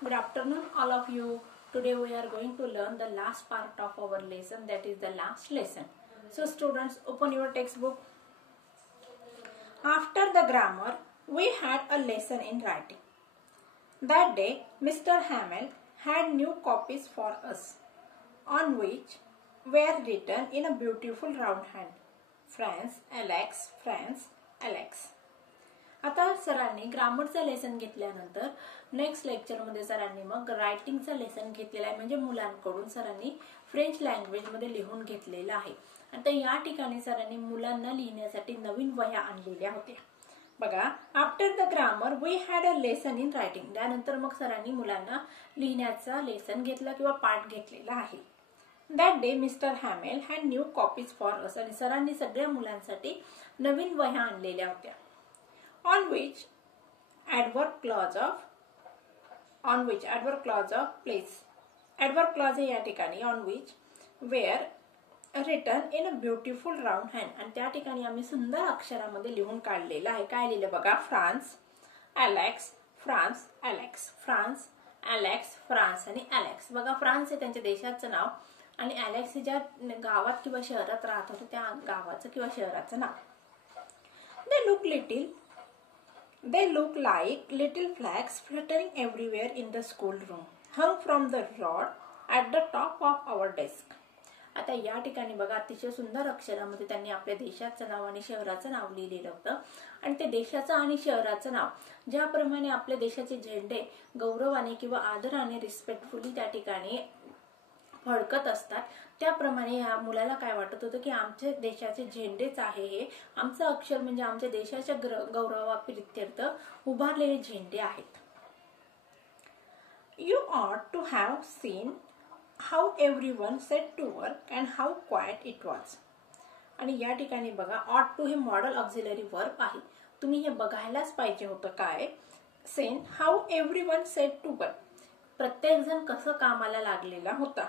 Good afternoon all of you. Today we are going to learn the last part of our lesson, that is the last lesson. So students, open your textbook. After the grammar, we had a lesson in writing. That day Mr. Hamel had new copies for us, on which were written in a beautiful round hand, France, Alex, France, Alex. आता सरांनी ग्रामरचा lesson घेतल्यानंतर next lecture मध्ये सरांनी मग रायटिंगचा lesson घेतलेला आहे, म्हणजे मुलांकडून सरांनी फ्रेंच लँग्वेज मध्ये लिहून घेतलेला आहे. आता या ठिकाणी सरांनी मुलांना लिहिण्यासाठी नवीन वह्या आणलेल्या होत्या. बघा, after the grammar we had a lesson in writing. त्यानंतर मग सरांनी मुलांना लिहिण्याचा लेसन घेतला किंवा पाठ घेतलेला आहे. That day Mr. Hamel had new copies for us. आणि सरांनी सगळ्या मुलांसाठी नवीन वह्या आणलेल्या होत्या. On which adverb clause of place. Adverb clause या ठिकाणी on which were written in a beautiful round hand. आणि त्या ठिकाणी आम्ही सुंदर अक्षरामध्ये लिहून काढलेलं आहे. काय लिहिलं बघा, France, Alex, France, Alex, France, Alex, France आणि अलेक्स. बघा, फ्रान्स हे त्यांच्या देशाचं नाव आणि अलेक्स हे ज्या गावात किंवा शहरात राहत होते त्या गावाचं किंवा शहराचं नाव. They look like little flags fluttering everywhere in the schoolroom, hung from the rod at the top of our desk. आता या ठिकाणी बघा, अतिशय सुंदर अक्षरामध्ये त्यांनी आपल्या देशाचं नाव आणि शहराचं नाव लिहिलेलं होतं. आणि ते देशाचं आणि शहराचं नाव ज्याप्रमाणे आपल्या देशाचे झेंडे गौरवाने किंवा आदराने रिस्पेक्टफुली त्या ठिकाणी फडकत असतात, त्याप्रमाणे या मुलाला काय वाटत होतं की आमच्या देशाचे झेंडेच आहे हे, आमचं अक्षर म्हणजे आमच्या देशाच्या गौरवाप्रित्यर्थ उभारलेले झेंडे आहेत. You ought to have seen how everyone set to work and how quiet it was. आणि या ठिकाणी बघा, ought to हे मॉडल ऑक्झिलरी वर्ब आहे. तुम्ही हे बघायलाच पाहिजे होतं. काय Sen how everyone set to work, प्रत्येक जण कसं कामाला लागलेला होता.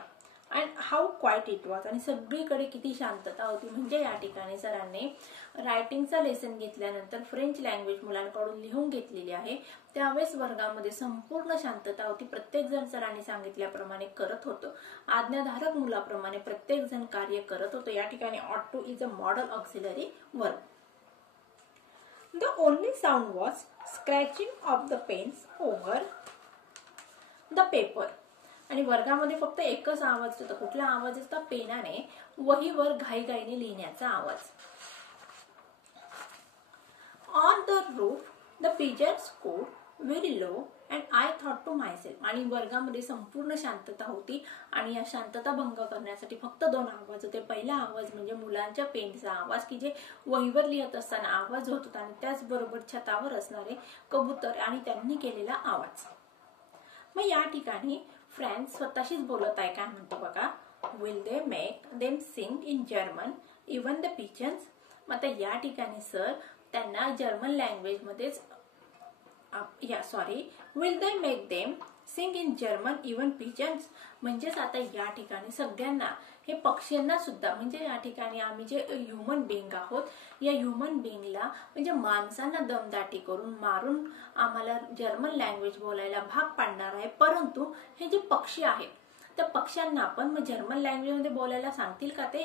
And how quite it was, आणि सगळीकडे किती शांतता होती. म्हणजे या ठिकाणी सरांनी रायटिंगचा लेसन घेतल्यानंतर फ्रेंच लँग्वेज मुलांकडून लिहून घेतलेली आहे. त्यावेळेस वर्गामध्ये संपूर्ण शांतता होती. प्रत्येक जण सरांनी सांगितल्याप्रमाणे करत होतं. आज्ञाधारक मुलाप्रमाणे प्रत्येक जण कार्य करत होतं. या ठिकाणी ought to is a modal auxiliary verb. The only sound was scratching of the pens over the paper. आणि वर्गामध्ये फक्त एकच आवाज होता. कुठला आवाज होता? पेनाने वहीवर घाईघाईने लिहिण्याचा आवाज. On the roof the pigeons cooed very low and I thought to myself. आणि वर्गामध्ये संपूर्ण शांतता होती आणि या शांतता भंग करण्यासाठी फक्त दोन आवाज होते. पहिला आवाज म्हणजे मुलांच्या पेनचा आवाज की जे वहीवर लिहित असताना आवाज होत होता, आणि त्याचबरोबर छतावर असणारे कबूतर आणि त्यांनी केलेला आवाज. मग या ठिकाणी फ्रेंच स्वतःशीच बोलत आहे. काय म्हणतो बघा, will they make them sing in German even the pigeons. मग आता या ठिकाणी सर त्यांना जर्मन लँग्वेज मध्येच will they make them sing in German even pigeons. म्हणजेच आता या ठिकाणी सगळ्यांना, हे पक्ष्यांना सुद्धा, म्हणजे या ठिकाणी आम्ही जे ह्युमन बिंग आहोत, या ह्युमन बिंगला म्हणजे माणसांना दमदाटी करून मारून आम्हाला जर्मन लँग्वेज बोलायला भाग पाडणार आहे. परंतु हे जे पक्षी आहेत त्या पक्ष्यांना आपण मग जर्मन लँग्वेज मध्ये बोलायला सांगतील का ते?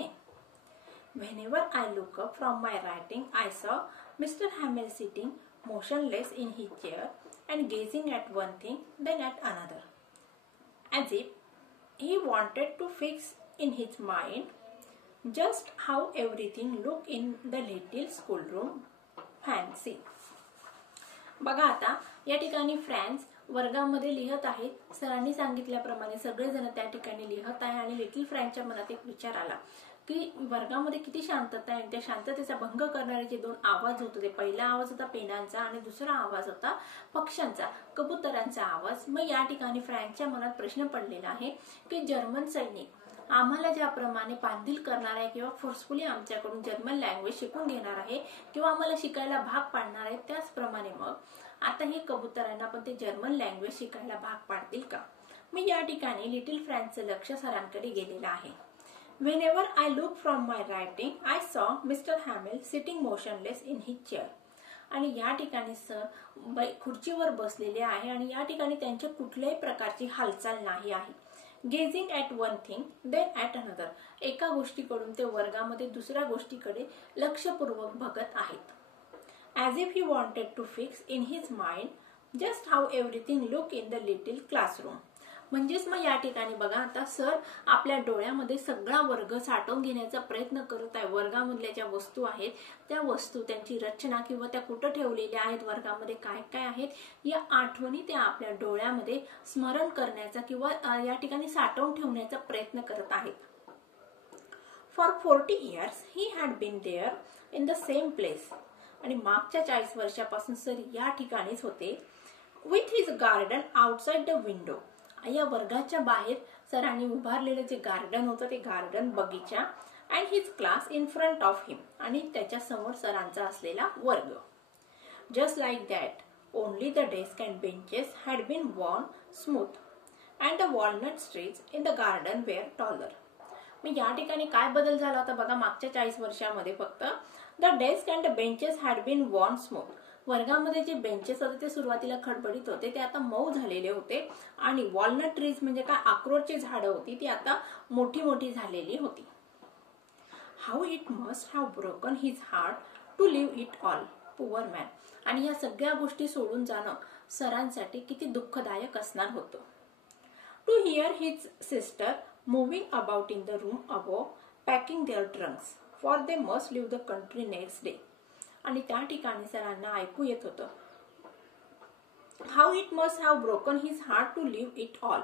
Whenever I look up from my writing, I saw Mr. Hamel sitting motionless in his chair and gazing at one thing, then at another, as if he wanted to fix in his mind just how everything looked in the little schoolroom. Fancy. बघा, आता या ठिकाणी France वर्गामध्ये लिहत आहेत. सरांनी सांगितल्याप्रमाणे सगळेजण त्या ठिकाणी लिहत आहे आणि लिटिल फ्रँकच्या मनात एक विचार आला की वर्गामध्ये किती शांतता आहे. त्या शांततेचा भंग करणारे जे दोन आवाज होते, ते पहिला आवाज होता पेनांचा आणि दुसरा आवाज होता पक्ष्यांचा, कबुतरांचा आवाज. मग या ठिकाणी फ्रँकच्या मनात प्रश्न पडलेला आहे की जर्मन सैनिक आम्हाला ज्याप्रमाणे बांधील करणार आहे किंवा फोर्सफुली आमच्याकडून जर्मन लँग्वेज शिकून घेणार आहे किंवा आम्हाला शिकायला भाग पाडणार आहे, त्याचप्रमाणे मग आता हे कबुतरांना पण ते जर्मन लँग्वेज शिकायला भाग पाडतील का? मग या ठिकाणी लिटिल फ्रँकचं लक्ष सरांकडे गेलेलं आहे. Whenever I look from my writing, I saw Mr. Hamel sitting motionless in his chair. आणि या ठिकाणी सर खुर्चीवर बसलेले आहे आणि या ठिकाणी त्यांच्या कुठल्याही प्रकारची हालचाल नाही आहे. Gazing at one thing then at another. एका गोष्टीकडून ते वर्गामध्ये दुसऱ्या गोष्टीकडे लक्षपूर्वक बघत आहेत. As if he wanted to fix in his mind just how everything look in the little classroom. म्हणजेच मग या ठिकाणी बघा आता सर आपल्या डोळ्यामध्ये सगळा वर्ग साठवून घेण्याचा प्रयत्न करत आहे. वर्गामधल्या ज्या वस्तू आहेत त्या वस्तू, त्यांची रचना किंवा त्या कुठं ठेवलेल्या आहेत, वर्गामध्ये काय काय आहेत, या आठवणी त्या आपल्या डोळ्यामध्ये स्मरण करण्याचा किंवा या ठिकाणी साठवून ठेवण्याचा प्रयत्न करत आहेत. For 40 years he had been there in the same place. आणि मागच्या 40 वर्षापासून सर या ठिकाणीच होते. With his garden outside the window. या वर्गाच्या बाहेर सरांनी उभारलेलं जे गार्डन होतं ते गार्डन, बगीचा, and his class in front of him. आणि त्याच्या समोर सरांचा असलेला वर्ग. Just like that only the desk and benches had been worn smooth and the walnut trees in the garden were taller. मग या ठिकाणी काय बदल झाला होता बघा मागच्या 40 वर्षामध्ये. फक्त the desk and the benches had been worn smooth. वर्गामध्ये जे बेंचेस होते ते सुरुवातीला खडबडीत होते, ते आता मऊ झालेले होते. आणि वॉलनट ट्रीज म्हणजे काय, अक्रोडची झाडं होती, ती आता मोठी मोठी झालेली होती. How it must have broken his heart to leave it all, poor man. आणि या सगळ्या गोष्टी सोडून जाणं सरांसाठी किती दुःखदायक असणार होतं. To hear his sister moving about in the room above packing their trunks for they must leave the country next day. आणि त्या ठिकाणी सरांना ऐकू येत होतं how it must have broken his heart to leave it all.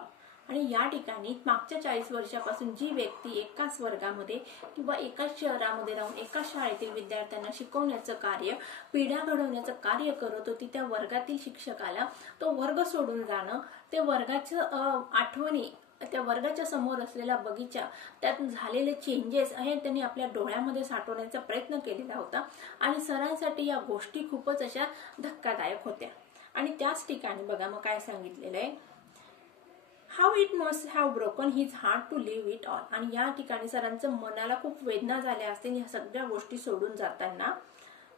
आणि या ठिकाणी मागच्या 40 वर्षापासून जी व्यक्ती एकाच वर्गामध्ये किंवा एकाच शहरामध्ये राहून एकाच शाळेतील विद्यार्थ्यांना शिकवण्याचं कार्य, पिढ्या घडवण्याचं कार्य करत होती, त्या वर्गातील शिक्षकाला तो वर्ग सोडून जाणं, ते वर्गाचं आठवणी, त्या वर्गाच्या समोर असलेला बगीचा, त्यात झालेले चेंजेस हे त्यांनी आपल्या डोळ्यामध्ये साठवण्याचा प्रयत्न केलेला होता. आणि सरांसाठी या गोष्टी खूपच अशा धक्कादायक होत्या. आणि त्याच ठिकाणी बघा मग काय सांगितलेलं आहे, how it must have broken his heart to leave it all. आणि या ठिकाणी सरांचं मनाला खूप वेदना झाल्या असतील या सगळ्या गोष्टी सोडून जाताना.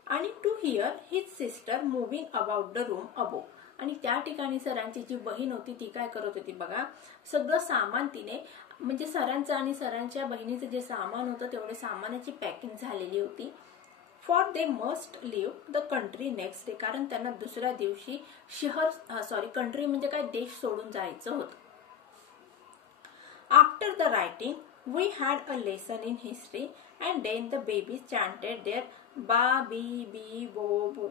आणि to hear his sister moving about the room above. आणि त्या ठिकाणी सरांची जी बहीण होती ती काय करत होती बघा, सगळं सामान तिने, म्हणजे सरांचं आणि सरांच्या बहिणीचं जे सामान होतं तेवढे सामानाची पॅकिंग झालेली होती. For they must leave the country next day. कारण त्यांना दुसऱ्या दिवशी कंट्री म्हणजे काय, देश सोडून जायचं होतं. After the writing we had a lesson in history and then the baby chanted their ba be bi bo bo.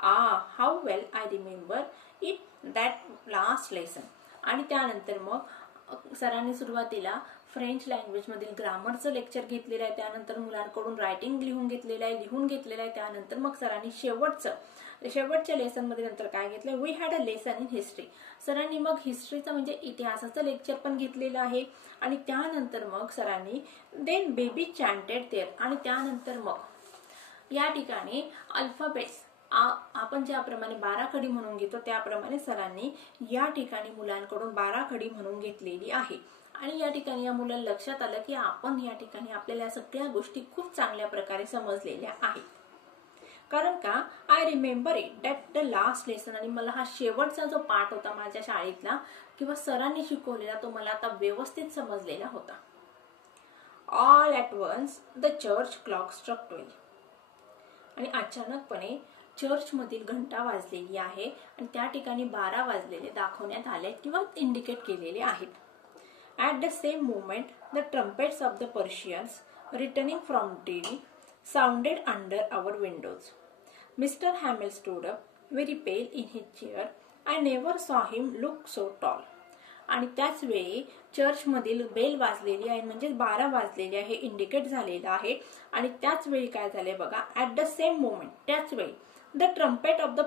How well I remember it that last lesson. आणि त्यानंतर मग सरांनी सुरुवातीला फ्रेंच लँग्वेज मधील ग्रामरचं लेक्चर घेतलेलं आहे, त्यानंतर मुलांकडून रायटिंग लिहून घेतलेलं आहे, त्यानंतर मग सरांनी शेवटच्या लेसन मध्ये नंतर काय घेतलंय, we had a lesson in history. सरांनी मग हिस्ट्रीचं म्हणजे इतिहासाचं लेक्चर पण घेतलेलं आहे. आणि त्यानंतर मग सरांनी देन बेबी चॅन्टेड देअर. आणि त्यानंतर मग या ठिकाणी अल्फाबेट्स आपण ज्याप्रमाणे बाराखडी म्हणून घेतो त्याप्रमाणे सरांनी या ठिकाणी मुलांकडून बाराखडी म्हणून घेतलेली आहे. आणि या ठिकाणी या मुलांना लक्षात आलं की आपण या ठिकाणी आपल्याला सगळ्या गोष्टी खूप चांगल्या प्रकारे समजलेल्या आहेत. कारण का, I remember it that the last lesson. आणि मला हा शेवटचा जो पाठ होता माझ्या शाळेतला किंवा सरांनी शिकवलेला तो मला आता व्यवस्थित समजलेला होता. All at once the church clock struck 12. आणि अचानकपणे चर्च मधील घंटा वाजलेली आहे आणि त्या ठिकाणी 12 वाजलेले दाखवण्यात आले किंवा इंडिकेट केलेले आहेत. At the same moment the trumpets of the Persians returning from drill sounded under our windows. Mister Hamel stood up very pale in his chair. I never saw him look so tall. आणि त्याच वेळी church मधील bell वाजलेली आहे, म्हणजे 12 वाजलेली आहे, indicate झालेलं आहे. आणि त्याच वेळी काय झाले बघा, ॲट द सेम मोमेंट, त्याच वेळी the trumpet of the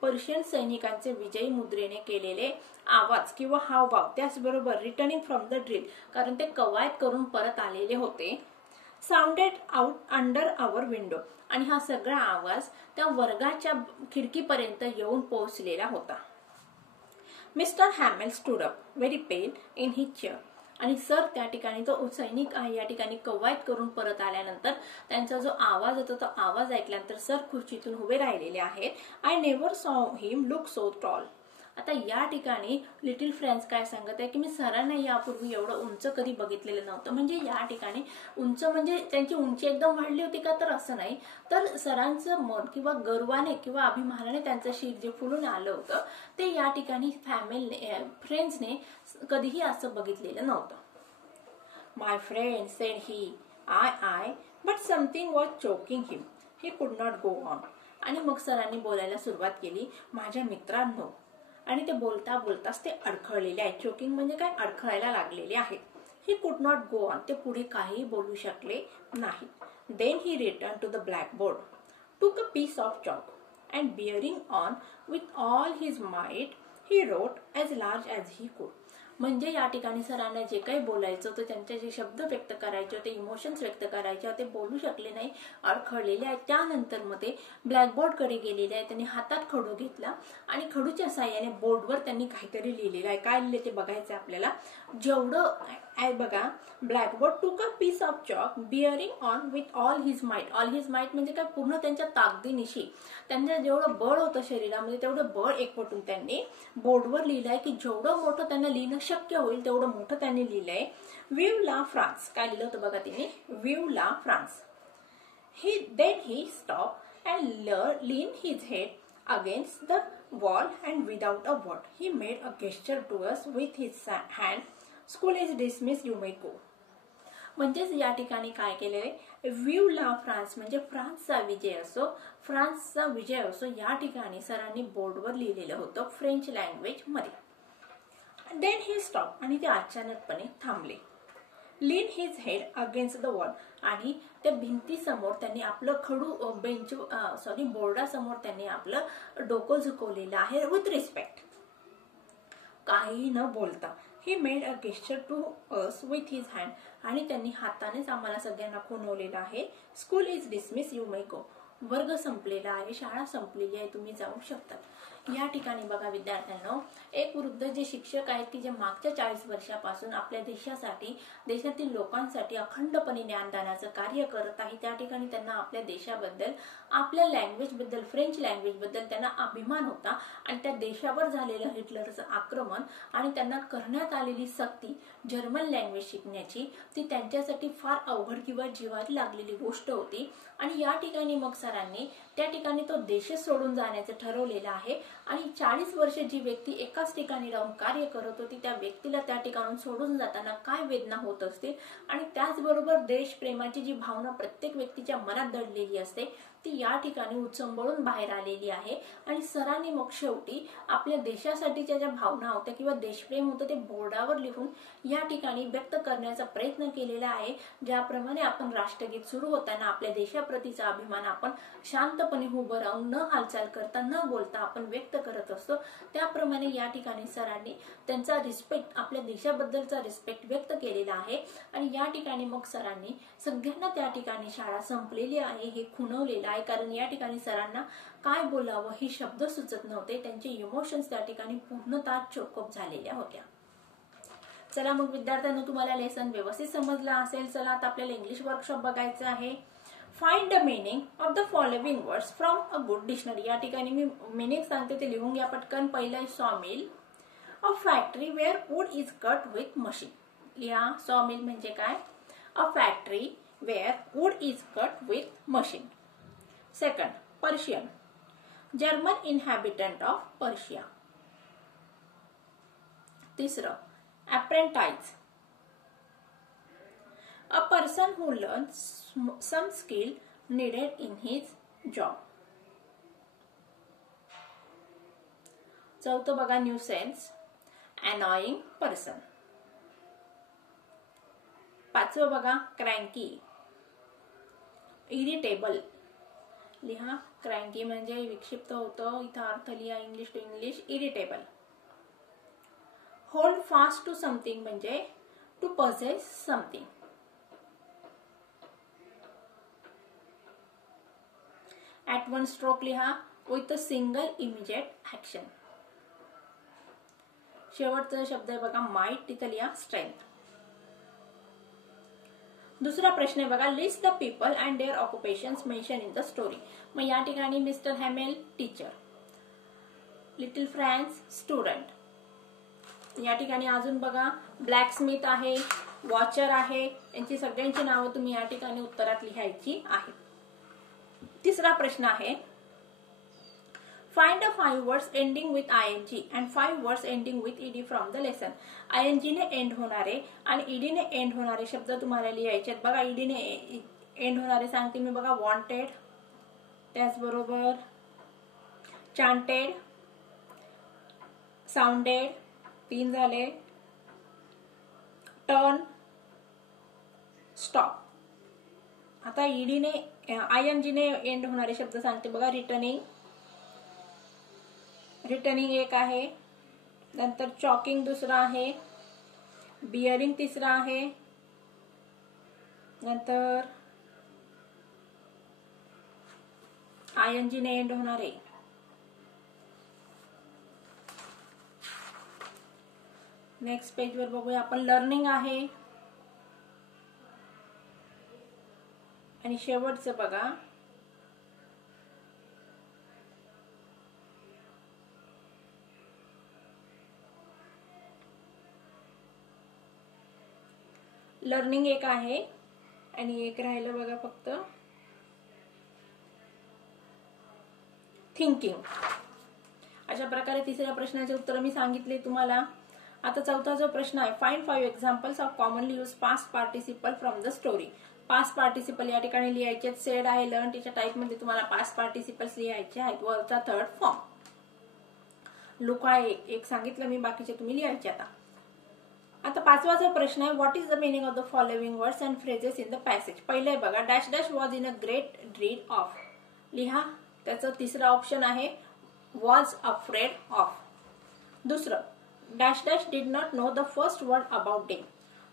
Persian सैनिकांचे विजयी मुद्रेने केलेले आवाज किंवा हावभाव, त्याचबरोबर रिटर्निंग फ्रॉम द ड्रिल, कारण ते कवायत करून परत आलेले होते, साऊंडेड आउट अंडर आवर विंडो. आणि हा सगळा आवाज त्या वर्गाच्या खिडकीपर्यंत येऊन पोहोचलेला होता. Mister Hamel stood up very pale in his chair. आणि सर त्या ठिकाणी तो सैनिक या ठिकाणी कवायत करून परत आल्यानंतर त्यांचा जो आवाज होता तो आवाज ऐकल्यानंतर सर खुर्चीतून उभे राहिलेले आहेत. I never saw him look so tall. आता या ठिकाणी लिटिल फ्रेंड्स काय सांगत आहे की मी सरांना यापूर्वी एवढं उंच कधी बघितलेलं नव्हतं. म्हणजे या ठिकाणी उंच म्हणजे त्यांची उंची एकदम वाढली होती का, तर असं नाही, तर सरांचं मन किंवा गर्वाने किंवा अभिमानाने त्यांचं शिर जे फुलून आलं होतं ते या ठिकाणी फ्रेंड्सने कधीही असं बघितलेलं नव्हतं. My friend said he I but something was choking him, he could not go on. आणि मग सरांनी बोलायला सुरुवात केली, माझ्या मित्रांनो, आणि ते बोलता बोलताच ते अडखळलेले आहेत. चोकिंग म्हणजे काय, अडखळायला लागलेले आहेत. ही कुड नॉट गो ऑन, ते पुढे काही बोलू शकले नाही. Then he return to the blackboard, took a piece of chalk and bearing on with all his might he wrote as large as he could. म्हणजे या ठिकाणी सरांना जे काही बोलायचं होतं, त्यांचे जे शब्द व्यक्त करायचे होते, इमोशन्स व्यक्त करायचे होते, बोलू शकले नाही, अडखळलेले आहेत. त्यानंतर मग ते ब्लॅकबोर्डकडे गेलेले आहे. त्यांनी हातात खडू घेतला आणि खडूच्या साह्याने बोर्डवर त्यांनी काहीतरी लिहिलेलं आहे. काय लिहिले ते बघायचं आपल्याला. जेवढं आहे बघा, blackboard took a piece of chalk bearing on with all his might. All his might म्हणजे काय, पूर्ण त्यांच्या ताकदीनिशी त्यांच्या जेवढं बळ होतं शरीरामध्ये तेवढं बळ एकवटून त्यांनी बोर्डवर लिहिलंय की जेवढं मोठं त्यांना लिहिणं शक्य होईल तेवढं मोठं त्यांनी लिहिलंय. विव ला फ्रान्स. काय लिहिलं होतं बघा तिने, विव ला France. Then he stopped and leaned his head against the wall and without a word he made a gesture to us with his hand. School is dismissed, you may go. म्हणजेच या ठिकाणी काय केलेले, विव ला फ्रान्स म्हणजे फ्रान्सचा विजय असो, फ्रान्सचा विजय असो, या ठिकाणी सरांनी बोर्डवर लिहिलेलं होतं फ्रेंच लँग्वेज मध्ये. देन ही स्टॉप, आणि ते अचानकपणे थांबले. Lean his head against the wall, आणि त्या भिंतीसमोर त्यांनी आपलं खडू बोर्डासमोर त्यांनी आपलं डोकं झुकवलेलं आहे विथ रिस्पेक्ट, काही न बोलता. He made a gesture to us with his hand, आणि त्यांनी हातानेच आम्हाला सगळ्यांना खुणवलेलं आहे. School is dismiss, you may go. वर्ग संपलेला आहे, शाळा संपलेली आहे, तुम्ही जाऊ शकतात. या ठिकाणी बघा विद्यार्थ्यांनो, एक वृद्ध जे शिक्षक आहेत की जे मागच्या 40 वर्षापासून आपल्या देशासाठी, देशातील लोकांसाठी अखंडपणे ज्ञानदानाचं कार्य करत आहे. त्या ठिकाणी त्यांना आपल्या देशाबद्दल, आपल्या लँग्वेज बद्दल, फ्रेंच लँग्वेज बद्दल त्यांना अभिमान होता. आणि त्या देशावर झालेलं हिटलरचं आक्रमण आणि त्यांना करण्यात आलेली सक्ती जर्मन लँग्वेज शिकण्याची, ती त्यांच्यासाठी फार अवघड किंवा जिव्हारी लागलेली गोष्ट होती. आणि या ठिकाणी मग सरांनी त्या ठिकाणी तो देश सोडून जाण्याचं ठरवलेलं आहे. आणि 40 वर्ष जी व्यक्ती एकाच ठिकाणी राहून कार्य करत होती त्या व्यक्तीला त्या ठिकाणून सोडून जाताना काय वेदना होत असतील, आणि त्याचबरोबर देशप्रेमाची जी भावना प्रत्येक व्यक्तीच्या मनात दडलेली असते ती या ठिकाणी उचंबळून बाहेर आलेली आहे. आणि सरांनी मग शेवटी आपल्या देशासाठीच्या ज्या भावना होत्या किंवा देशप्रेम होतं ते बोर्डावर लिहून या ठिकाणी व्यक्त करण्याचा प्रयत्न केलेला आहे. ज्याप्रमाणे आपण राष्ट्रगीत सुरू होताना आपल्या देशाप्रतीचा अभिमान आपण शांतपणे उभं राहून न हालचाल करता न बोलता आपण व्यक्त करत असतो, त्याप्रमाणे या ठिकाणी सरांनी त्यांचा रिस्पेक्ट, आपल्या देशाबद्दलचा रिस्पेक्ट व्यक्त केलेला आहे. आणि या ठिकाणी मग सरांनी सगळ्यांना त्या ठिकाणी शाळा संपलेली आहे हे खुणवलेलं आहे. कारण या ठिकाणी सरांना काय बोलावं हे शब्द सुचत नव्हते, त्यांचे इमोशन्स त्या ठिकाणी पूर्णतः चोकअप झालेल्या होत्या. चला मग विद्यार्थ्यांनो, तुम्हाला लेसन व्यवस्थित समजला असेल. चला आता आपल्याला इंग्लिश वर्कशॉप बघायचं आहे. Find the meaning of the following words from a good dictionary. या ठिकाणी मी मीनिंग सांगते ते लिहून घ्या पटकन. पहिलं sawmill, a factory where wood is cut with machine. लिहा, सॉमिल म्हणजे काय, a factory where wood is cut with machine. Second, Persian, German inhabitant of Persia. तिसरं, apprentice, a person who learns some skill needed in his job. चौथं बघा, nuisance, annoying person. पाचवं बघा, क्रँकी, irritable. लिहा, क्रँकी म्हणजे विक्षिप्त होतं, इथं अर्थ लिहा English to English, irritable. Hold fast to something म्हणजे to possess something. At one stroke लिहा, with a single immediate action. शेवटचा शब्द आहे बघा, माइट, तिथं लिहा स्ट्रेंथ. दुसरा प्रश्न आहे बघा, list the people and their occupations mention in the story. मग या ठिकाणी mister Hamel teacher, little Franz student. या ठिकाणी अजून बघा ब्लॅक स्मिथ आहे, वॉचर आहे, यांची सगळ्यांची नावं तुम्ही या ठिकाणी उत्तरात लिहायची आहेत. तिसरा प्रश्न आहे, find the 5 words ending with आयएनजी and 5 words ending with ED from the lesson. आयएनजी ने एंड होणारे आणि ईडी ने एंड होणारे शब्द तुम्हाला लिहायचे आहेत. बघा ईडी ने एंड होणारे सांगते मी बघा, वॉन्टेड, त्याचबरोबर चांटेड, साऊंडेड, 3 झाले, टर्न, स्टॉप. आता ईडी ने आयएनजी ने एंड होणारे शब्द सांगते बघा, रिटर्निंग, रिटर्निंग एक आहे, नंतर चॉकिंग दुसरा आहे, बिअरिंग तिसरा आहे, नंतर आयएनजी ने एंड होणारे. नेक्स्ट पेज वर बघूया आपण, लर्निंग आहे आणि शेवटचं बघा लर्निंग एक आहे आणि एक राहिलं बघा फक्त थिंकिंग. अशा प्रकारे तिसऱ्या प्रश्नाचे उत्तर मी सांगितले तुम्हाला. आता चौथा जो प्रश्न आहे, find 5 examples of commonly use past participle from the story. Past participle या ठिकाणी लिहायचे, सेड आहे, लर्न च्या टाइप मध्ये तुम्हाला पास्ट पार्टिसिपल्स लिहायचे आहेत. वरचा थर्ड फॉर्म, लुक आहे एक सांगितलं मी, बाकीचे तुम्ही लिहायचे. आता पाचवा जो प्रश्न आहे, what is the meaning of the following words and phrases in the passage. पहिले बघा, dash dash was in a great dread of. लिहा. त्याचं तिसरा ऑप्शन आहे वॉज अफ्रेड ऑफ. दुसरं, dash dash did not know the first word about them.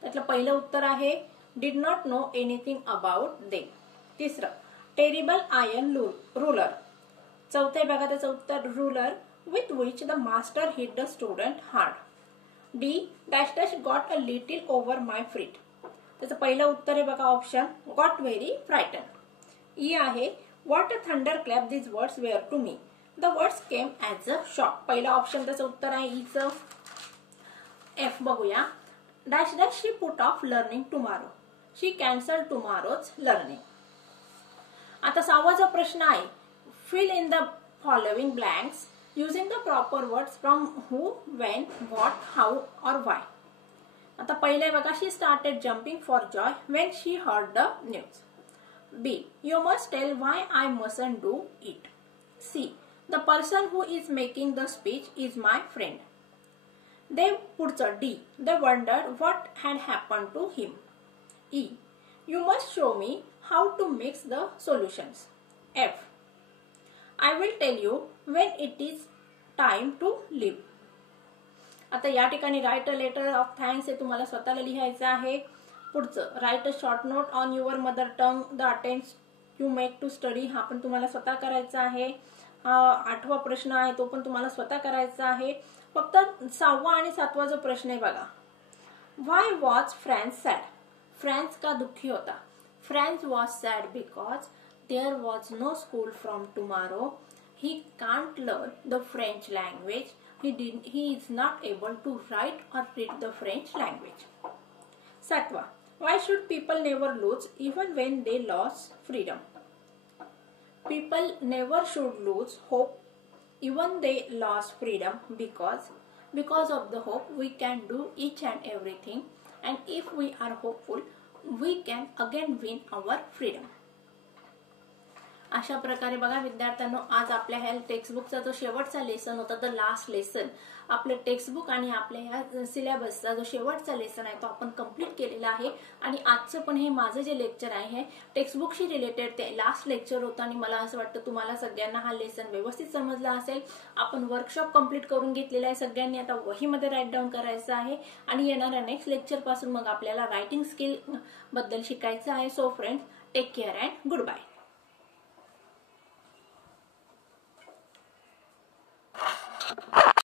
त्यातलं पहिलं उत्तर आहे did not know anything about them. तिसरं, टेरिबल आयर्न रूलर. चौथे बघा त्याचं उत्तर, ruler with which the master hit the student hard. D, dash dash got a little over my fright. त्याचं पहिलं उत्तर आहे बघा option got very frighten. E आहे what a thunderclap this words were to me. The words came as a shock. पहिलं option त्याचं उत्तर आहे ईचं. एफ बघूया, dash dash she put off learning tomorrow. She cancel tomorrow's learning. आता 6वा जो प्रश्न आहे, fill in the following blanks using the proper words from who, when, what, how or why. आता पहिले बघा, she started jumping for joy when she heard the news. B, you must tell why I mustn't do it. C, the person who is making the speech is my friend. Then पुढचं D, they wondered what had happened to him. E, you must show me how to mix the solutions. F, I will tell you when it is time to live. आता या ठिकाणी write a letter of thanks हे तुम्हाला स्वतःला लिहायचं आहे. पुढचं, write a short note on your mother tongue the attempts you make to study. हा पण तुम्हाला स्वतः करायचा आहे. 8वा प्रश्न आहे तो पण तुम्हाला स्वतः करायचा आहे. फक्त 6वा आणि 7वा जो प्रश्न आहे बघा, व्हाय वॉज फ्रान्स सॅड. फ्रान्स का दुःखी होता. France was sad because there was no school from tomorrow. He can't learn the French language. He is not able to write or read the French language. 7वा, why should people never lose even when they lost freedom. People never should lose hope even they lost freedom because of the hope we can do each and everything, and if we are hopeful we can again win our freedom. अशा प्रकारे बघा विद्यार्थ्यांनो, आज आपल्या ह्या टेक्स्टबुकचा जो शेवटचा lesson होता, द लास्ट लेसन, आपलं टेक्स्टबुक आणि आपल्या ह्या सिलेबसचा जो शेवटचा लेसन आहे तो आपण कंप्लीट केलेला आहे. आणि आजचं पण हे माझं जे लेक्चर आहे टेक्स्टबुकशी रिलेटेड ते लास्ट लेक्चर होतं आणि मला असं वाटतं तुम्हाला सगळ्यांना हा लेसन व्यवस्थित समजला असेल. आपण वर्कशॉप कंप्लीट करून घेतलेला आहे सगळ्यांनी. आता वहीमध्ये राईट डाऊन करायचं आहे आणि येणाऱ्या नेक्स्ट लेक्चर पासून मग आपल्याला रायटिंग स्किल बद्दल शिकायचं आहे. So friends, take care and good bye.